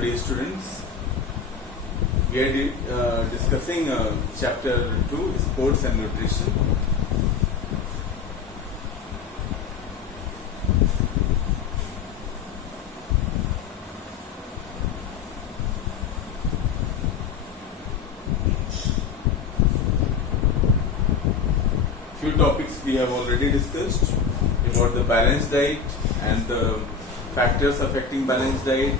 dear students. We are discussing chapter 2, sports and nutrition. Few topics we have already discussed about the balanced diet and the factors affecting balanced diet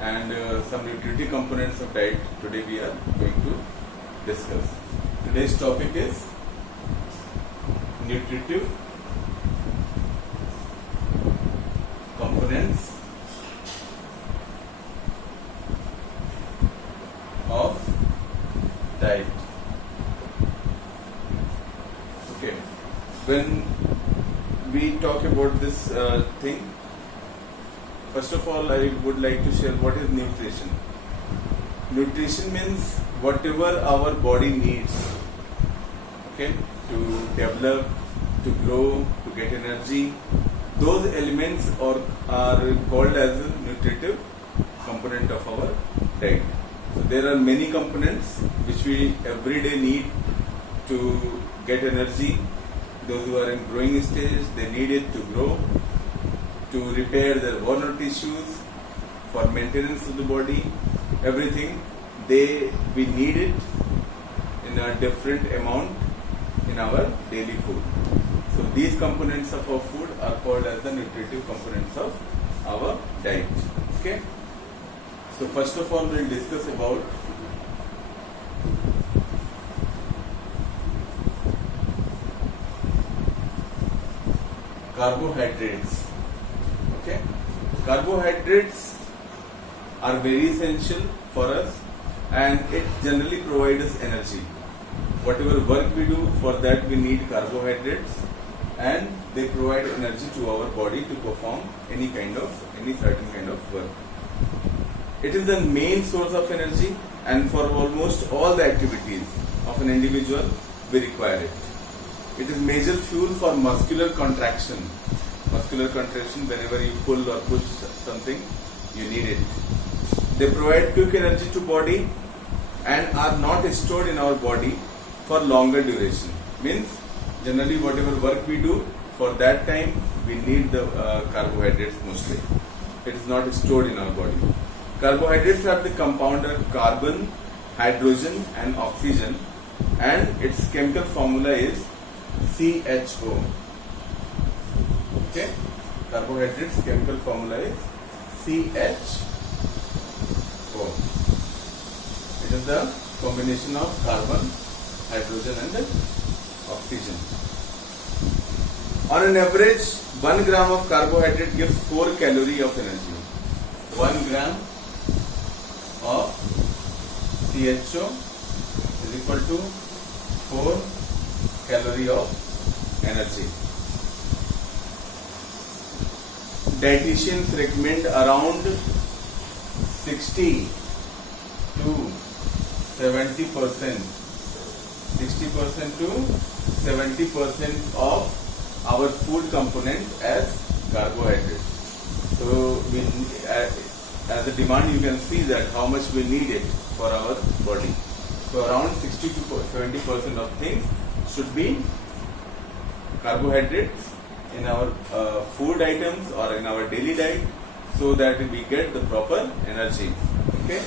and some nutritive components of diet. Today we are going to discuss. Today's topic is nutritive components of diet. Okay, when we talk about this thing, first of all, I would like to share what is nutrition. Nutrition means whatever our body needs, okay, to develop, to grow, to get energy. Those elements are called as a nutritive component of our diet. So there are many components which we every day need to get energy. Those who are in growing stage, they need it to grow, to repair their worn out tissues, for maintenance of the body, everything. We need it in a different amount in our daily food. So these components of our food are called as the nutritive components of our diet. Okay. So first of all, we'll discuss about carbohydrates. Okay, carbohydrates are very essential for us, and it generally provides us energy. Whatever work we do, for that we need carbohydrates, and they provide energy to our body to perform any certain kind of work. It is the main source of energy, and for almost all the activities of an individual, we require it. It is major fuel for muscular contraction. Muscular contraction, whenever you pull or push something, you need it. They provide quick energy to body and are not stored in our body for longer duration. Means generally whatever work we do, for that time we need the carbohydrates mostly. It is not stored in our body. Carbohydrates are the compounder carbon, hydrogen and oxygen, and its chemical formula is CHO. Okay, carbohydrates chemical formula is CHO. It is the combination of carbon, hydrogen and oxygen. On an average, 1 gram of carbohydrate gives 4 calories of energy. 1 gram of CHO is equal to 4 calories of energy. Dietitians recommend around 60 to 70%, 60% to 70% of our food component as carbohydrates. So as a demand, you can see that how much we need it for our body. So around 60 to 70% of things should be carbohydrates in our food items or in our daily diet, so that we get the proper energy. Okay.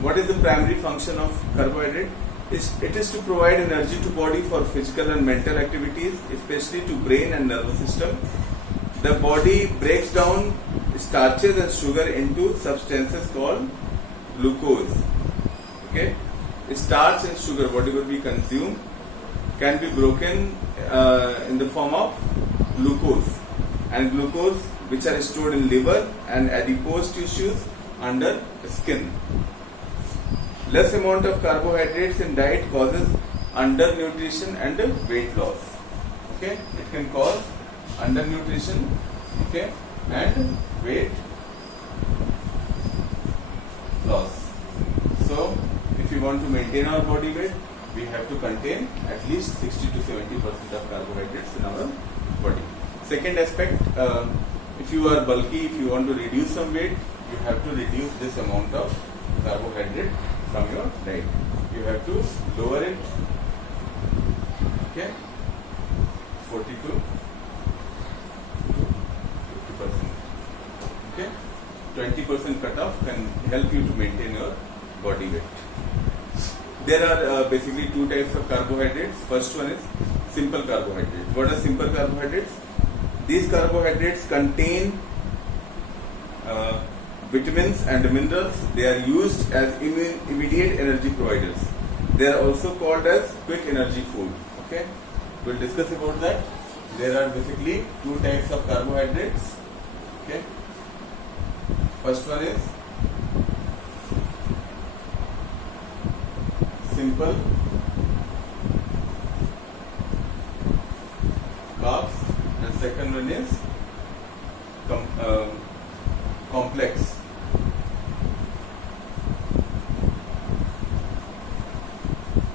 What is the primary function of carbohydrate? It is to provide energy to body for physical and mental activities, especially to brain and nervous system. The body breaks down starches and sugar into substances called glucose. Okay. Starch and sugar, whatever we consume, can be broken in the form of glucose, and glucose which are stored in liver and adipose tissues under skin. Less amount of carbohydrates in diet causes undernutrition and weight loss. Okay, it can cause undernutrition, okay, and weight loss. So if you want to maintain our body weight, we have to contain at least 60 to 70% of carbohydrates in our body. Second aspect, if you are bulky, if you want to reduce some weight, you have to reduce this amount of carbohydrate from your diet. You have to lower it, okay, 40 to 50%. Okay, 20% cutoff can help you to maintain your body weight. There are basically two types of carbohydrates. First one is simple carbohydrates. What are simple carbohydrates? These carbohydrates contain vitamins and minerals. They are used as immediate energy providers. They are also called as quick energy food. Okay, we'll discuss about that. There are basically two types of carbohydrates. Okay, first one is simple carbs, and second one is complex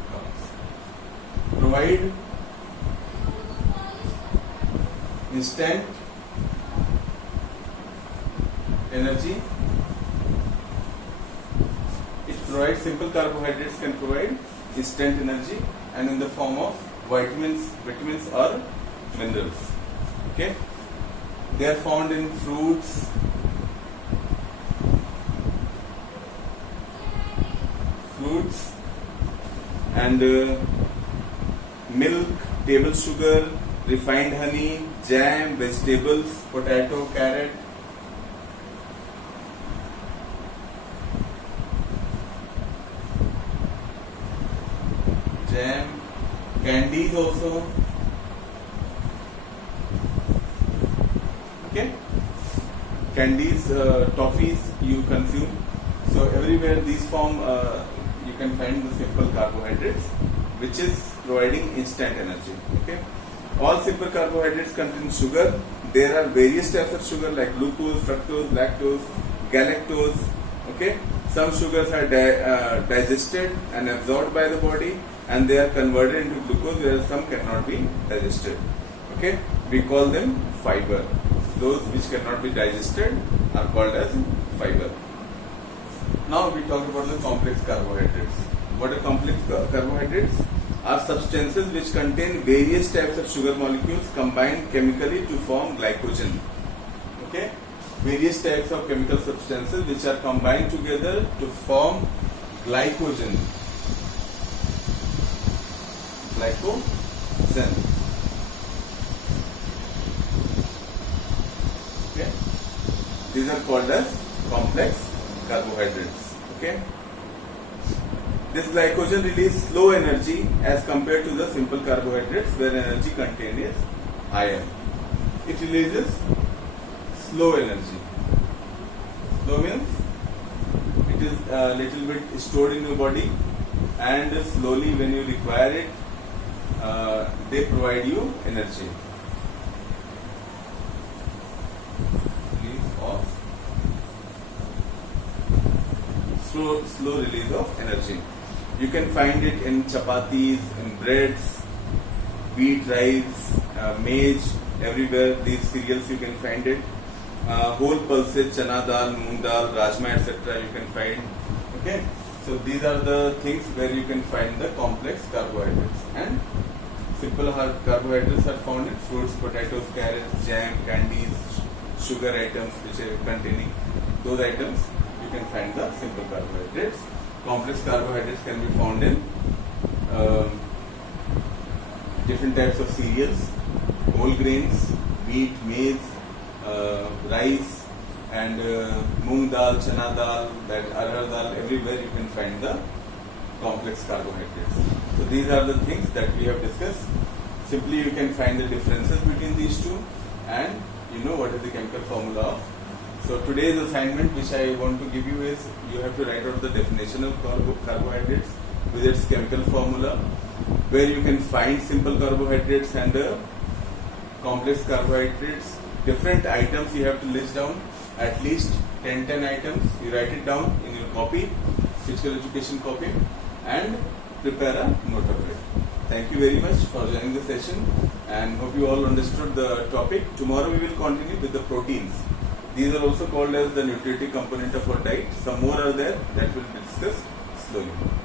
carbs. Provide instant energy. It provides, simple carbohydrates can provide instant energy and in the form of vitamins or minerals. Okay, they are found in fruits, and milk, table sugar, refined honey, jam, vegetables, potato, carrot. Jam, candies also. Okay, candies, toffees you consume. So everywhere these form, you can find the simple carbohydrates, which is providing instant energy. Okay, all simple carbohydrates contain sugar. There are various types of sugar like glucose, fructose, lactose, galactose. Okay, some sugars are digested and absorbed by the body, and they are converted into glucose, whereas some cannot be digested. Okay, we call them fiber. Those which cannot be digested are called as fiber. Now we talk about the complex carbohydrates. What are complex carbohydrates? Are substances which contain various types of sugar molecules combined chemically to form glycogen. Okay, various types of chemical substances which are combined together to form glycogen. Glycogen. Okay, these are called as complex carbohydrates. Okay, this glycogen releases slow energy as compared to the simple carbohydrates, where energy contained is higher. It releases slow energy. Slow means it is a little bit stored in your body, and slowly when you require it, they provide you energy. Slow release of energy. You can find it in chapatis, in breads, wheat, rice, maize, everywhere. These cereals you can find it. Whole pulses, chana dal, moong dal, rajma, etc. you can find. Okay, so these are the things where you can find the complex carbohydrates. And simple carbohydrates are found in fruits, potatoes, carrots, jam, candies, sugar items which are containing those items. You can find the simple carbohydrates. Complex carbohydrates can be found in different types of cereals, whole grains, wheat, maize, rice, and moong dal, chana dal, that arhar dal. Everywhere you can find the complex carbohydrates. So these are the things that we have discussed. Simply you can find the differences between these two, and you know what is the chemical formula of. So today's assignment which I want to give you is, you have to write out the definition of carbohydrates with its chemical formula, where you can find simple carbohydrates and complex carbohydrates. Different items you have to list down, at least 10 items. You write it down in your copy, physical education copy, and prepare a note of it. Thank you very much for joining the session, and hope you all understood the topic. Tomorrow we will continue with the proteins. These are also called as the nutritive component of our diet. Some more are there that will be discussed slowly.